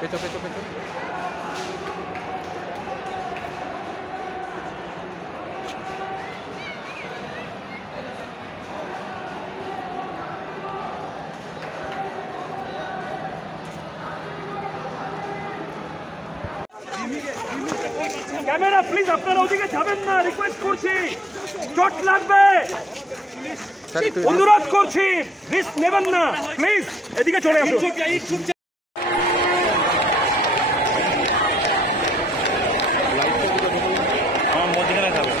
পেছো পেছো পেছো camera please আপনারা ওদিকে যাবেন না, রিকোয়েস্ট করছি, চোট লাগবে, অনুরোধ করছি, রিস্ক নেবেন না, প্লিজ এদিকে চলে আসুন। আমার মধ্যখানে যাবে।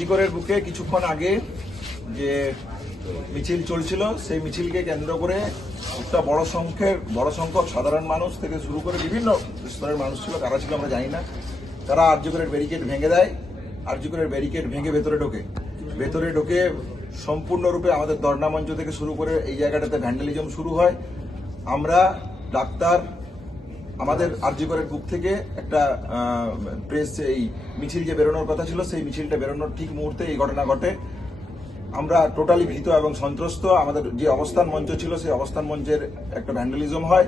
জিকরের বুকে কিছুক্ষণ আগে যে মিছিল চলছিল সেই মিছিলকে কেন্দ্র করে একটা বড় সংখ্যক সাধারণ মানুষ থেকে শুরু করে বিভিন্ন স্তরের মানুষ ছিল, কারা ছিল আমরা জানি না, তারা আরজিকরের ব্যারিকেড ভেঙে দেয়, আরজিকরের ব্যারিকেড ভেঙে ভেতরে ঢোকে সম্পূর্ণরূপে আমাদের ধর্ণা মঞ্চ থেকে শুরু করে এই জায়গাটাতে ভ্যান্ডালিজম শুরু হয়। আমরা ডাক্তার আমাদের আরজিকরের বুক থেকে একটা প্রেস এই মিছিল যে বেরোনোর কথা ছিল সেই মিছিলটা বেরোনোর ঠিক মুহূর্তে এই ঘটনা ঘটে। আমরা টোটালি ভীত এবং সন্ত্রস্ত। আমাদের যে অবস্থান মঞ্চ ছিল সেই অবস্থান মঞ্চের একটা ভ্যান্ডালিজম হয়,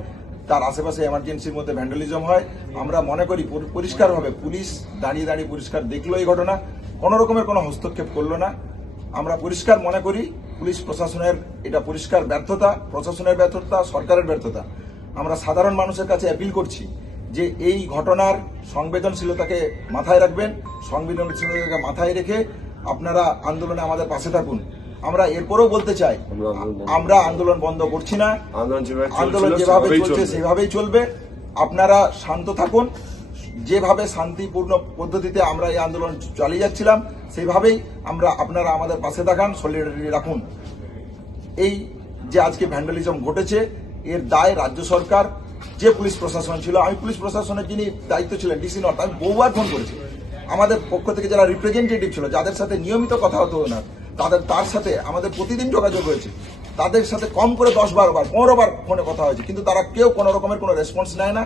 তার আশেপাশে এমার্জেন্সির মধ্যে ভ্যান্ডালিজম হয়। আমরা মনে করি পরিষ্কারভাবে পুলিশ দাঁড়িয়ে দাঁড়িয়ে পরিষ্কার দেখলো এই ঘটনা, কোন রকমের কোনো হস্তক্ষেপ করলো না। আমরা পরিষ্কার মনে করি পুলিশ প্রশাসনের এটা পরিষ্কার ব্যর্থতা, প্রশাসনের ব্যর্থতা, সরকারের ব্যর্থতা। আমরা সাধারণ মানুষের কাছে অ্যাপিল করছি যে এই ঘটনার সংবেদনশীলতাকে মাথায় রাখবেন, সংবেদনশীলতাকে মাথায় রেখে আপনারা আন্দোলনে আমাদের পাশে থাকুন। আমরা এরপরেও বলতে চাই, আমরা আন্দোলন বন্ধ করছি না, আন্দোলন যেভাবে চলছে সেভাবেই চলবে। আপনারা শান্ত থাকুন, যেভাবে শান্তিপূর্ণ পদ্ধতিতে আমরা এই আন্দোলন চালিয়ে যাচ্ছিলাম সেইভাবেই আপনারা আমাদের পাশে থাকান, সলিডারিটি রাখুন। এই যে আজকে ভ্যান্ডালিজম ঘটেছে এর দায় রাজ্য সরকার, যে পুলিশ প্রশাসন ছিল, আমি পুলিশ প্রশাসনের যিনি দায়িত্ব ছিলেন ডিসি নর্থ, আমি বহুবার ফোন করেছি। আমাদের পক্ষ থেকে যারা রিপ্রেজেন্টেটিভ ছিল, যাদের সাথে নিয়মিত কথা হতো না, তার সাথে আমাদের প্রতিদিন যোগাযোগ হয়েছে, তাদের সাথে কম করে 10-12 বার 15 বার ফোনে কথা হয়েছে, কিন্তু তারা কেউ কোনো রকমের কোনো রেসপন্স নেয় না,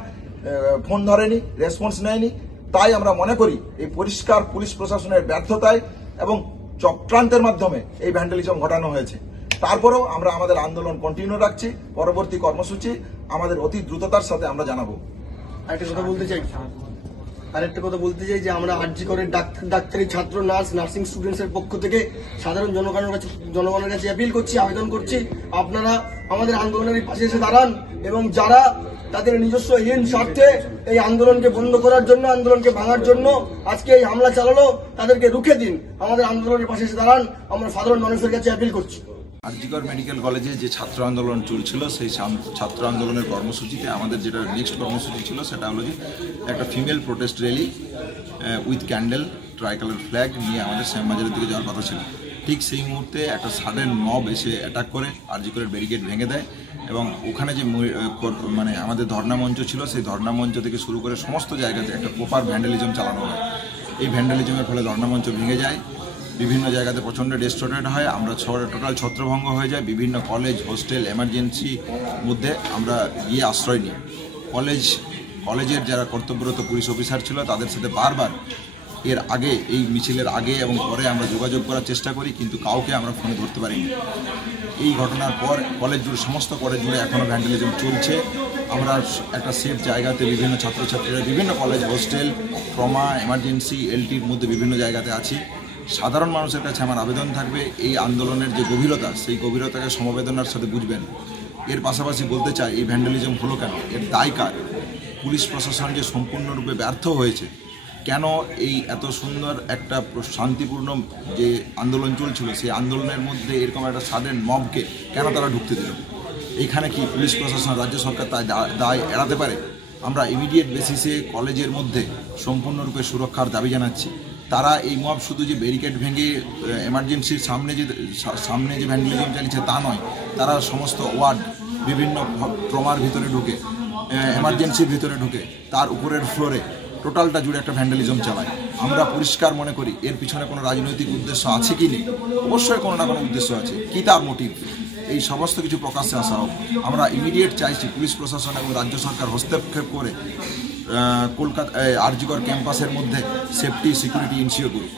ফোন ধরেনি, রেসপন্স নেয়নি। তাই আমরা মনে করি এই পরিষ্কার পুলিশ প্রশাসনের ব্যর্থতায় এবং চক্রান্তের মাধ্যমে এই ভ্যান্ডালিজম ঘটানো হয়েছে। তারপরেও আমরা আমাদের আন্দোলন কন্টিনিউ রাখছি। পরবর্তী কর্মসূচি আমাদের অতি দ্রুততার সাথে আমরা জানাবো। একটা কথা বলতে চাই, আরেকটা কথা বলতে চাই যে আমরা আরজি করের ডাক্তারি ছাত্র নার্স নার্সিং স্টুডেন্টসের পক্ষ থেকে সাধারণ জনগণের কাছে অ্যাপিল করছি, আবেদন করছি, আপনারা আমাদের আন্দোলনের পাশে এসে দাঁড়ান এবং যারা তাদের নিজস্ব হীন স্বার্থে এই আন্দোলনকে বন্ধ করার জন্য, আন্দোলনকে ভাঙার জন্য আজকে এই হামলা চালালো, তাদেরকে রুখে দিন। আমাদের আন্দোলনের পাশে এসে দাঁড়ান, আমরা সাধারণ মানুষের কাছে অ্যাপিল করছি। আরজি কর মেডিকেল কলেজে যে ছাত্র আন্দোলন চলছিল, সেই ছাত্র আন্দোলনের কর্মসূচিতে আমাদের যেটা নেক্সট কর্মসূচি ছিল সেটা হলো যে একটা female protest rally with candle, ট্রাইকালার flag নিয়ে আমাদের শ্যামবাজারের দিকে যাওয়ার কথা ছিল। ঠিক সেই মুহূর্তে একটা সাডেন মব এসে অ্যাটাক করে আরজি করের ব্যারিকেড ভেঙে দেয় এবং ওখানে যে মানে আমাদের ধর্ণা মঞ্চ ছিল, সেই ধর্ণা মঞ্চ থেকে শুরু করে সমস্ত জায়গাতে একটা প্রপার ভ্যান্ডালিজম চালানো হয়। এই ভ্যান্ডালিজমের ফলে ধর্ণা মঞ্চ ভেঙে যায়, বিভিন্ন জায়গাতে প্রচণ্ড ডিস্টর্টেড হয়, আমরা টোটাল ছত্রভঙ্গ হয়ে যায়। বিভিন্ন কলেজ, হোস্টেল, এমার্জেন্সি মধ্যে আমরা গিয়ে আশ্রয় নিই। কলেজের যারা কর্তব্যরত পুলিশ অফিসার ছিল তাদের সাথে বারবার এর আগে, এই মিছিলের আগে এবং পরে আমরা যোগাযোগ করার চেষ্টা করি, কিন্তু কাউকে আমরা ফোনে ধরতে পারিনি। এই ঘটনার পর সমস্ত কলেজ জুড়ে এখনও ভ্যান্ডালিজম চলছে। আমরা একটা সেফ জায়গাতে বিভিন্ন ছাত্রছাত্রীরা বিভিন্ন কলেজ, হোস্টেল, ট্রমা, এমার্জেন্সি, এলটির মধ্যে বিভিন্ন জায়গাতে আছি। সাধারণ মানুষের কাছে আমার আবেদন থাকবে, এই আন্দোলনের যে গভীরতা, সেই গভীরতাকে সমবেদনার সাথে বুঝবেন। এর পাশাপাশি বলতে চাই, এই ভ্যান্ডালিজম হলো কেন, এর দায় কার? পুলিশ প্রশাসন যে সম্পূর্ণরূপে ব্যর্থ হয়েছে। কেন এই এত সুন্দর একটা শান্তিপূর্ণ যে আন্দোলন চলছিল, সেই আন্দোলনের মধ্যে এরকম একটা সাডেন মবকে কেন তারা ঢুকতে দিল? এইখানে কি পুলিশ প্রশাসন, রাজ্য সরকার তাই দায় এড়াতে পারে? আমরা ইমিডিয়েট বেসিসে কলেজের মধ্যে সম্পূর্ণরূপে সুরক্ষার দাবি জানাচ্ছি। তারা এই মব শুধু যে ব্যারিকেড ভেঙে এমার্জেন্সির সামনে যে ভ্যান্ডালিজম চালিয়েছে তা নয়, তারা সমস্ত ওয়ার্ড, বিভিন্ন ট্রমার ভিতরে ঢুকে, এমার্জেন্সির ভিতরে ঢুকে, তার উপরের ফ্লোরে টোটালটা জুড়ে একটা ভ্যান্ডালিজম চালায়। আমরা পরিষ্কার মনে করি এর পিছনে কোনো রাজনৈতিক উদ্দেশ্য আছে কি নেই? অবশ্যই কোনো না কোনো উদ্দেশ্য আছে। কী তার মোটিভ? এই সমস্ত কিছু প্রকাশ্যে আসা হোক। আমরা ইমিডিয়েট চাইছি পুলিশ প্রশাসন এবং রাজ্য সরকার হস্তক্ষেপ করে কলকাতা আরজি কর ক্যাম্পাসের মধ্যে সেফটি সিকিউরিটি ইনশিওর করুক।